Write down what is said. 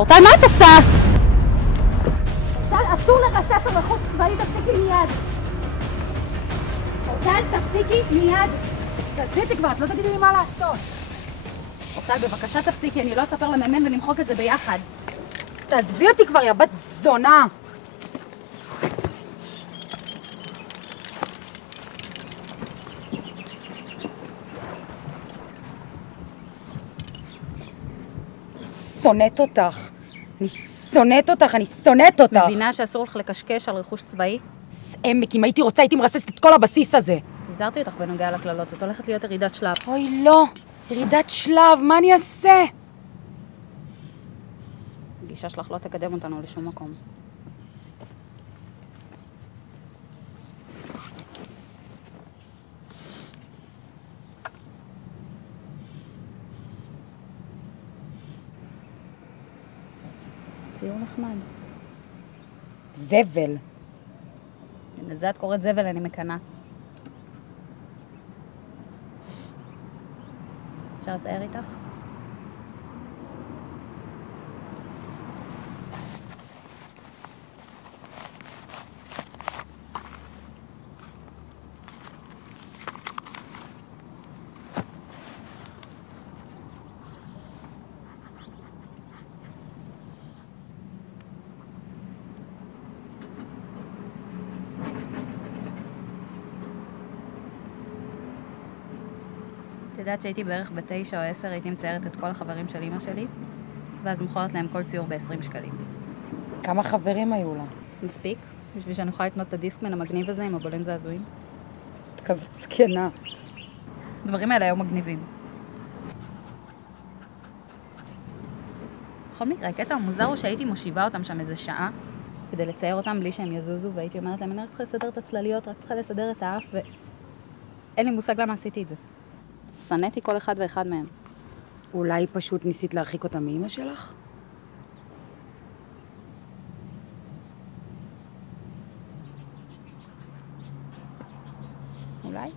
אורטל, מה את עושה? אורטל, אסור לבסס על רכוש צבאי, תפסיקי מיד. אורטל, תפסיקי מיד. תעשיתי כבר, את לא תגידי לי מה לעשות. אורטל, בבקשה תפסיקי, אני לא אספר לממם ונמחוק את זה ביחד. תעזבי אותי כבר, יא בת זונה! שונאת אותך. אני שונאת אותך, אני שונאת אותך. מבינה שאסור לך לקשקש על רכוש צבאי? עמק, אם הייתי רוצה, הייתי מרססת את כל הבסיס הזה. הזהרתי אותך בנוגע לכללות, זאת הולכת להיות ירידת שלב. אוי, לא. ירידת שלב, מה אני אעשה? הגישה שלך לא תקדם אותנו לשום מקום. ציור נחמד. זבל. לזה את קוראת זבל, אני מקנה. אפשר לצייר איתך? את יודעת שהייתי בערך ב9 או 10, הייתי מציירת את כל החברים של אמא שלי, ואז מוכרת להם כל ציור ב20 שקלים. כמה חברים היו לה? מספיק? בשביל שאני יכולה לקנות את הדיסקמן המגניב הזה עם הבולים זעזועים? את כזאת זקנה. הדברים האלה היו מגניבים. בכל מקרה, הקטע המוזר הוא שהייתי מושיבה אותם שם איזה שעה, כדי לצייר אותם בלי שהם יזוזו, והייתי אומרת להם, אני רק צריכה לסדר את הצלליות, רק צריכה לסדר את האף, ואין לי מושג למה עשיתי את זה. שנאתי כל אחד ואחד מהם. אולי פשוט ניסית להרחיק אותה מאמא שלך? אולי?